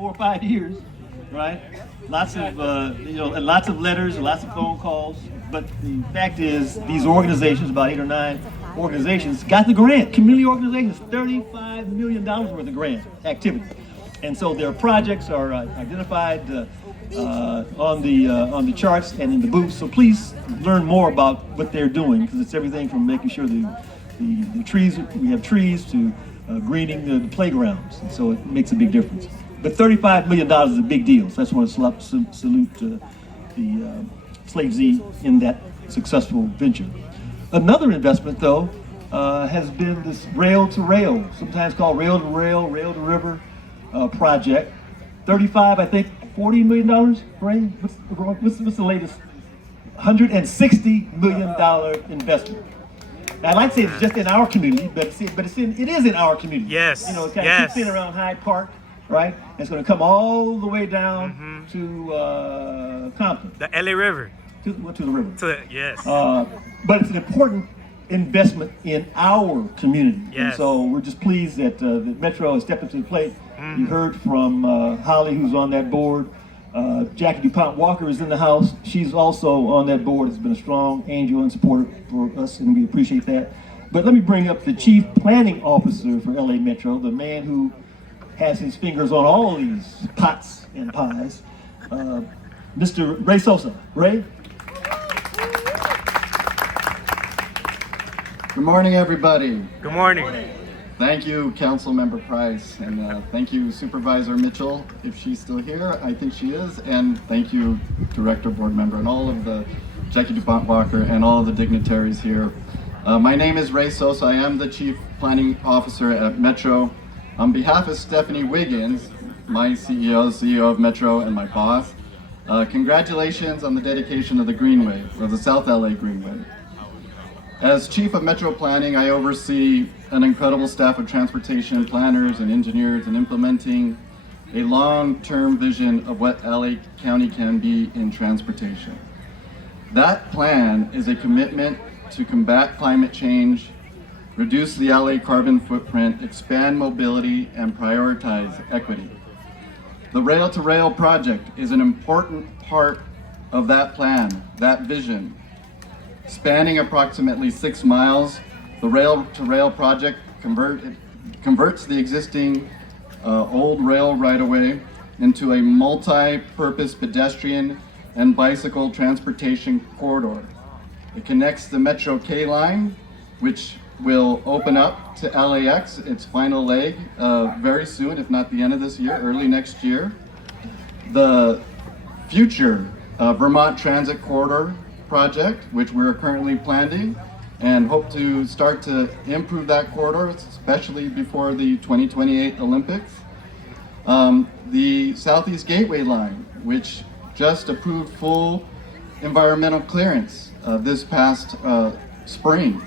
4 or 5 years, right? Lots of lots of letters, lots of phone calls. But the fact is, these organizations, about 8 or 9 organizations, got the grant. Community organizations, $35 million worth of grant activity, and so their projects are identified on the charts and in the booth. So please learn more about what they're doing, because it's everything from making sure the trees, we have trees, to greening the playgrounds, and so it makes a big difference. But $35 million is a big deal, so I just want to salute the Slave Z in that successful venture. Another investment, though, has been this rail-to-rail, sometimes called rail-to-rail, rail-to-river project. 35, I think, $40 million, Ray? What's the latest? $160 million investment. Now, I'd like to say it's just in our community, but it is in our community. Yes. You know, it kind of kicks in around Hyde Park, right? And it's going to come all the way down to Compton. The LA River. To the river. Yes. But it's an important investment in our community. Yes. And so we're just pleased that the Metro has stepped up to the plate. You heard from Holly, who's on that board. Jackie DuPont Walker is in the house. She's also on that board. Has been a strong angel and supporter for us, and we appreciate that. But let me bring up the Chief Planning Officer for LA Metro, the man who has his fingers on all these pots and pies, Mr. Ray Sosa. Ray? Good morning, everybody. Good morning. Thank you, Council Member Price, and thank you, Supervisor Mitchell, if she's still here. I think she is, and thank you, Director, Board Member, and all of the Jackie DuPont Walker and all of the dignitaries here. My name is Ray Sosa. I am the Chief Planning Officer at Metro. On behalf of Stephanie Wiggins, my CEO of Metro, and my boss, congratulations on the dedication of the Greenway, or the South LA Greenway. As Chief of Metro Planning, I oversee an incredible staff of transportation planners and engineers in implementing a long-term vision of what LA County can be in transportation. That plan is a commitment to combat climate change, reduce the LA carbon footprint, expand mobility, and prioritize equity. The Rail-to-Rail project is an important part of that plan, that vision. Spanning approximately 6 miles, the Rail-to-Rail project converts the existing old rail right-of-way into a multi-purpose pedestrian and bicycle transportation corridor. It connects the Metro K line, which will open up to LAX, its final leg, very soon, if not the end of this year, early next year. The future Vermont Transit Corridor project, which we're currently planning and hope to start to improve that corridor, especially before the 2028 Olympics. The Southeast Gateway line, which just approved full environmental clearance this past spring,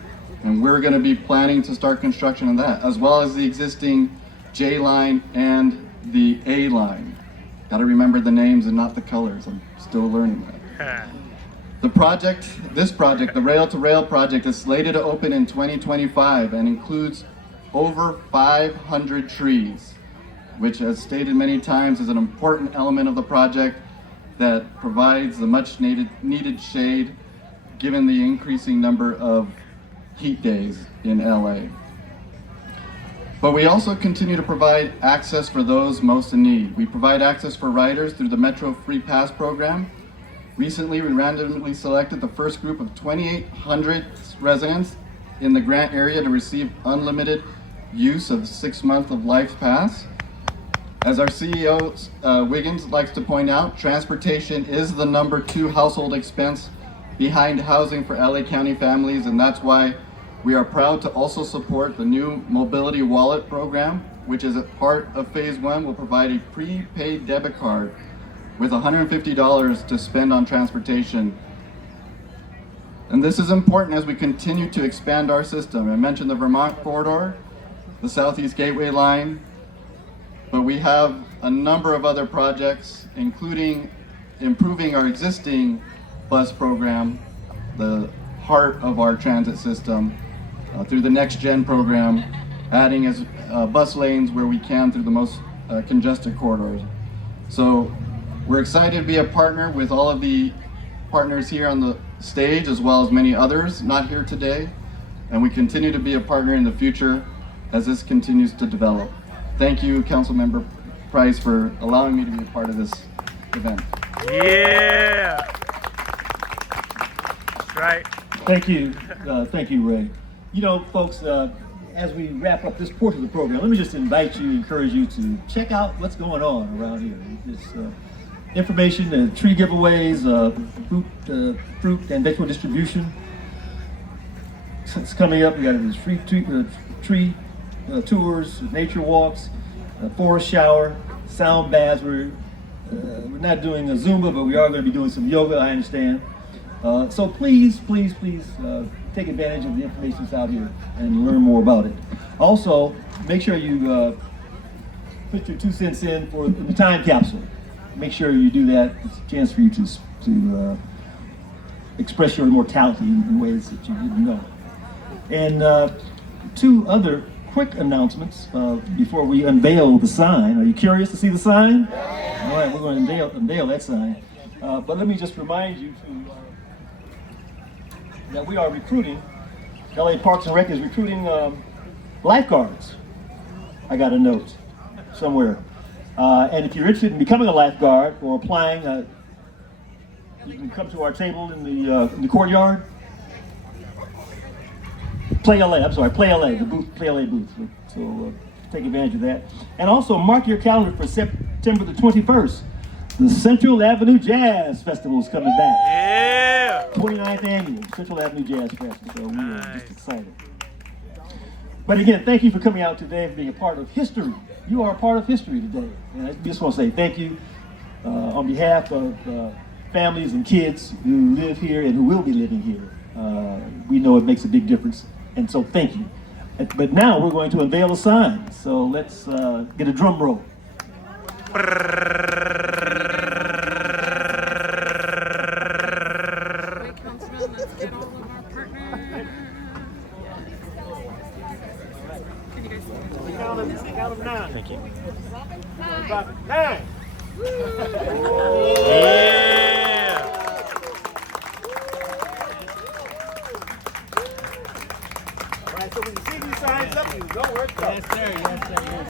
and we're going to be planning to start construction on that, as well as the existing J line and the A line. Got to remember the names and not the colors. I'm still learning that. This project, the Rail-to-Rail project, is slated to open in 2025 and includes over 500 trees, which, as stated many times, is an important element of the project that provides the much needed shade given the increasing number of heat days in LA. But we also continue to provide access for those most in need. We provide access for riders through the Metro Free Pass program. Recently, we randomly selected the first group of 2,800 residents in the grant area to receive unlimited use of 6 months of Life Pass. As our CEO, Wiggins, likes to point out, transportation is the number 2 household expense behind housing for LA County families, and that's why we are proud to also support the new Mobility Wallet program, which is a part of Phase 1, will provide a prepaid debit card with $150 to spend on transportation. And this is important as we continue to expand our system. I mentioned the Vermont corridor, the Southeast Gateway line, but we have a number of other projects, including improving our existing bus program, the heart of our transit system, through the Next Gen program, adding bus lanes where we can through the most congested corridors. So we're excited to be a partner with all of the partners here on the stage, as well as many others not here today. And we continue to be a partner in the future as this continues to develop. Thank you, Councilmember Price, for allowing me to be a part of this event. Yeah. That's right. Thank you, Ray. You know, folks, as we wrap up this portion of the program, let me just invite you, encourage you to check out what's going on around here. There's information, tree giveaways, fruit and vegetable distribution. It's coming up. We got these free tree tours, nature walks, forest shower, sound baths. We're not doing a Zumba, but we are going to be doing some yoga, I understand. So please take advantage of the information that's out here and learn more about it. Also, make sure you put your 2 cents in for the time capsule. Make sure you do that. It's a chance for you to express your immortality in ways that you didn't know. And 2 other quick announcements before we unveil the sign. Are you curious to see the sign? All right, we're going to unveil that sign. But let me just remind you that we are recruiting, LA Parks and Rec is recruiting lifeguards. I got a note somewhere. And if you're interested in becoming a lifeguard or applying, you can come to our table in the courtyard. Play LA, the booth, Play LA booth. So take advantage of that. And also mark your calendar for September the 21st. The Central Avenue Jazz Festival is coming back. Yeah. 29th annual Central Avenue Jazz Festival. So we are just excited. But again, thank you for coming out today and being a part of history. You are a part of history today. And I just want to say thank you on behalf of families and kids who live here and who will be living here. We know it makes a big difference. And so thank you. But now we're going to unveil a sign. So let's get a drum roll. Count of 9. Thank you. 9.